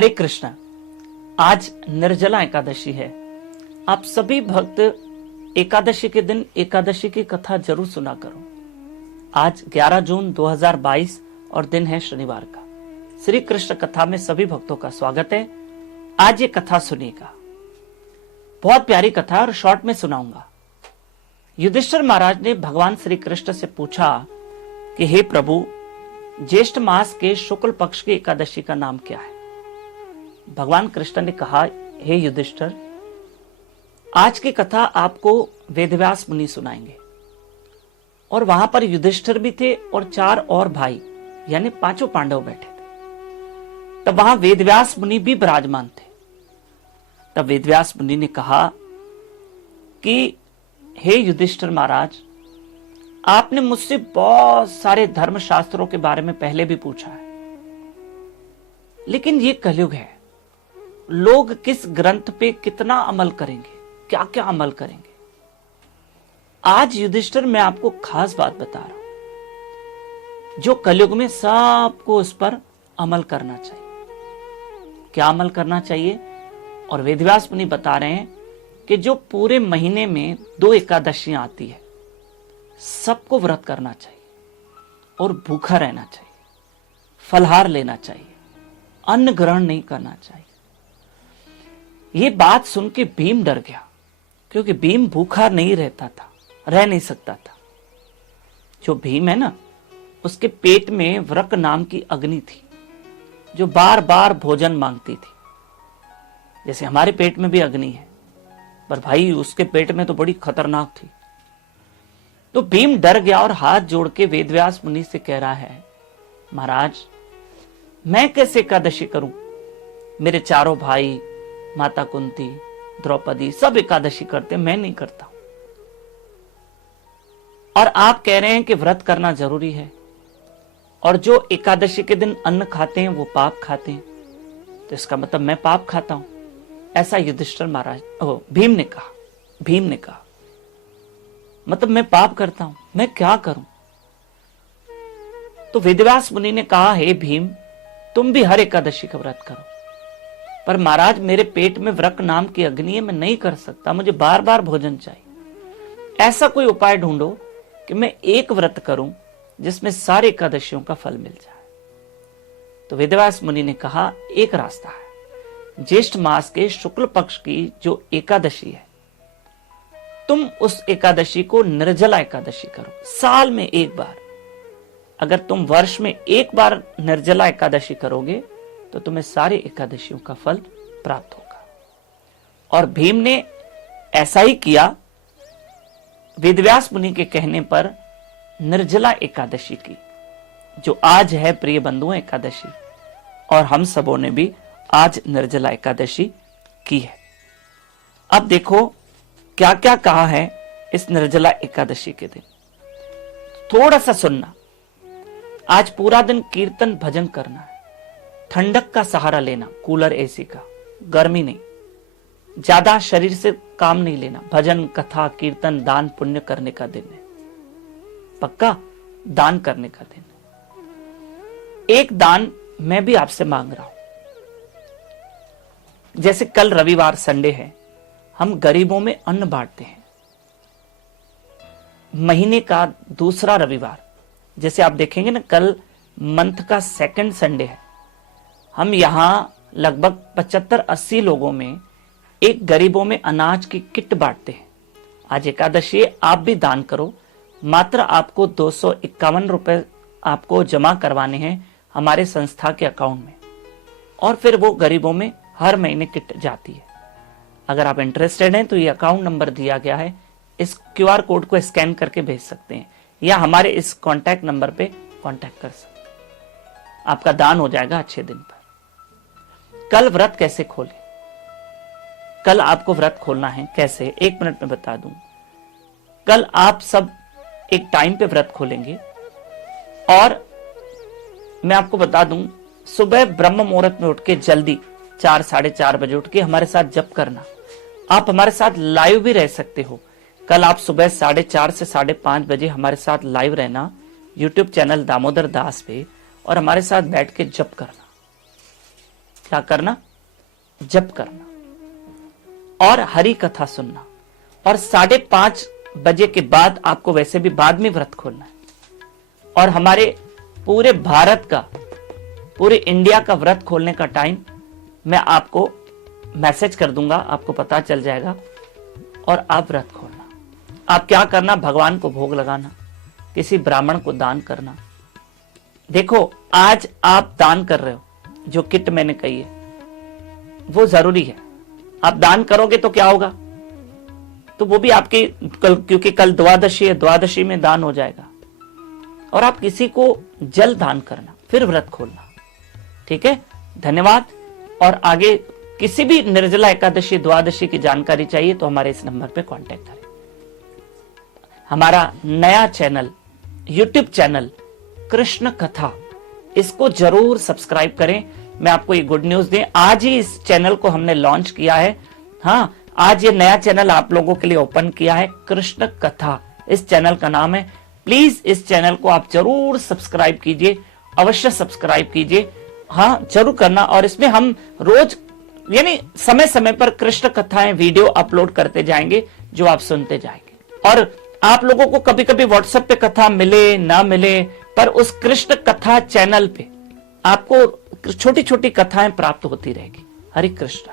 हरे कृष्ण। आज निर्जला एकादशी है। आप सभी भक्त एकादशी के दिन एकादशी की कथा जरूर सुना करो। आज 11 जून 2022 और दिन है शनिवार का। श्री कृष्ण कथा में सभी भक्तों का स्वागत है। आज ये कथा सुनिएगा, बहुत प्यारी कथा और शॉर्ट में सुनाऊंगा। युधिष्ठिर महाराज ने भगवान श्री कृष्ण से पूछा कि हे प्रभु, ज्येष्ठ मास के शुक्ल पक्ष की एकादशी का नाम क्या है? भगवान कृष्ण ने कहा, हे युधिष्ठिर, आज की कथा आपको वेदव्यास मुनि सुनाएंगे। और वहां पर युधिष्ठिर भी थे और 4 और भाई यानी 5 पांडव बैठे थे। तब वहां वेदव्यास मुनि भी विराजमान थे। तब वेदव्यास मुनि ने कहा कि हे युधिष्ठिर महाराज, आपने मुझसे बहुत सारे धर्म शास्त्रों के बारे में पहले भी पूछा है, लेकिन ये कलयुग है। लोग किस ग्रंथ पे कितना अमल करेंगे, क्या क्या अमल करेंगे। आज युधिष्ठिर मैं आपको खास बात बता रहा हूं, जो कलयुग में सबको उस पर अमल करना चाहिए। क्या अमल करना चाहिए? और वेदव्यास मुनि बता रहे हैं कि जो पूरे महीने में 2 एकादशियां आती है, सबको व्रत करना चाहिए और भूखा रहना चाहिए, फलहार लेना चाहिए, अन्न ग्रहण नहीं करना चाहिए। ये बात सुन के भीम डर गया, क्योंकि भीम भूखा नहीं रहता था, रह नहीं सकता था। जो भीम है ना, उसके पेट में वृक नाम की अग्नि थी, जो बार बार भोजन मांगती थी। जैसे हमारे पेट में भी अग्नि है, पर भाई उसके पेट में तो बड़ी खतरनाक थी। तो भीम डर गया और हाथ जोड़ के वेदव्यास मुनि से कह रहा है, महाराज, मैं कैसे एकादशी करूं? मेरे 4 भाई, माता कुंती, द्रौपदी सब एकादशी करते, मैं नहीं करता। और आप कह रहे हैं कि व्रत करना जरूरी है, और जो एकादशी के दिन अन्न खाते हैं वो पाप खाते हैं, तो इसका मतलब मैं पाप खाता हूं। ऐसा युधिष्ठिर महाराज भीम ने कहा, मतलब मैं पाप करता हूं, मैं क्या करूं? तो वेदव्यास मुनि ने कहा, हे भीम, तुम भी हर एकादशी का व्रत करो। पर महाराज, मेरे पेट में वृक नाम की अग्नि है, मैं नहीं कर सकता, मुझे बार बार भोजन चाहिए। ऐसा कोई उपाय ढूंढो कि मैं एक व्रत करूं जिसमें सारे एकादशियों का फल मिल जाए। तो वेदव्यास मुनि ने कहा, एक रास्ता है। ज्येष्ठ मास के शुक्ल पक्ष की जो एकादशी है, तुम उस एकादशी को निर्जला एकादशी करो। साल में एक बार, अगर तुम वर्ष में एक बार निर्जला एकादशी करोगे तो तुम्हें सारे एकादशियों का फल प्राप्त होगा। और भीम ने ऐसा ही किया। वेदव्यास मुनि के कहने पर निर्जला एकादशी की, जो आज है प्रिय बंधुओं एकादशी, और हम सबों ने भी आज निर्जला एकादशी की है। अब देखो क्या क्या कहा है इस निर्जला एकादशी के दिन, थोड़ा सा सुनना। आज पूरा दिन कीर्तन भजन करना है, ठंडक का सहारा लेना, कूलर एसी का, गर्मी नहीं, ज्यादा शरीर से काम नहीं लेना। भजन कथा कीर्तन दान पुण्य करने का दिन है, पक्का दान करने का दिन है। एक दान मैं भी आपसे मांग रहा हूं। जैसे कल रविवार संडे है, हम गरीबों में अन्न बांटते हैं। महीने का दूसरा रविवार, जैसे आप देखेंगे ना, कल मंथ का 2nd संडे है, हम यहां लगभग 75-80 लोगों में एक गरीबों में अनाज की किट बांटते हैं। आज एकादशी, आप भी दान करो। मात्र आपको 251 रुपए आपको जमा करवाने हैं हमारे संस्था के अकाउंट में, और फिर वो गरीबों में हर महीने किट जाती है। अगर आप इंटरेस्टेड हैं तो ये अकाउंट नंबर दिया गया है, इस QR कोड को स्कैन करके भेज सकते हैं, या हमारे इस कॉन्टैक्ट नंबर पे कॉन्टैक्ट कर सकते हैं। आपका दान हो जाएगा अच्छे दिन पर। कल व्रत कैसे खोलें? कल आपको व्रत खोलना है कैसे, 1 मिनट में बता दूं। कल आप सब एक टाइम पे व्रत खोलेंगे, और मैं आपको बता दूं, सुबह ब्रह्म मुहूर्त में उठ के जल्दी 4-4:30 बजे उठ के हमारे साथ जप करना। आप हमारे साथ लाइव भी रह सकते हो। कल आप सुबह 4:30 से 5:30 बजे हमारे साथ लाइव रहना यूट्यूब चैनल दामोदर दास पे, और हमारे साथ बैठ के जप करना। क्या करना? जप करना और हरि कथा सुनना। और 5:30 बजे के बाद आपको वैसे भी बाद में व्रत खोलना है। और हमारे पूरे भारत का, पूरे इंडिया का व्रत खोलने का टाइम मैं आपको मैसेज कर दूंगा, आपको पता चल जाएगा और आप व्रत खोलना। आप क्या करना? भगवान को भोग लगाना, किसी ब्राह्मण को दान करना। देखो, आज आप दान कर रहे हो, जो किट मैंने कही है वो जरूरी है। आप दान करोगे तो क्या होगा? तो वो भी आपके क्योंकि कल द्वादशी है, द्वादशी में दान हो जाएगा। और आप किसी को जल दान करना, फिर व्रत खोलना। ठीक है, धन्यवाद। और आगे किसी भी निर्जला एकादशी, द्वादशी की जानकारी चाहिए तो हमारे इस नंबर पे कांटेक्ट करें। हमारा नया चैनल, यूट्यूब चैनल कृष्ण कथा, इसको जरूर सब्सक्राइब करें। मैं आपको ये गुड न्यूज दें, आज ही इस चैनल को हमने लॉन्च किया है। हाँ, आज ये नया चैनल आप लोगों के लिए ओपन किया है, कृष्ण कथा इस चैनल का नाम है। प्लीज इस चैनल को आप जरूर सब्सक्राइब कीजिए, अवश्य सब्सक्राइब कीजिए। हाँ, जरूर करना। और इसमें हम रोज यानी समय समय पर कृष्ण कथाएं वीडियो अपलोड करते जाएंगे, जो आप सुनते जाएंगे। और आप लोगों को कभी कभी व्हाट्सएप पे कथा मिले ना मिले, पर उस कृष्ण कथा चैनल पे आपको छोटी छोटी कथाएं प्राप्त होती रहेगी। हरे कृष्ण।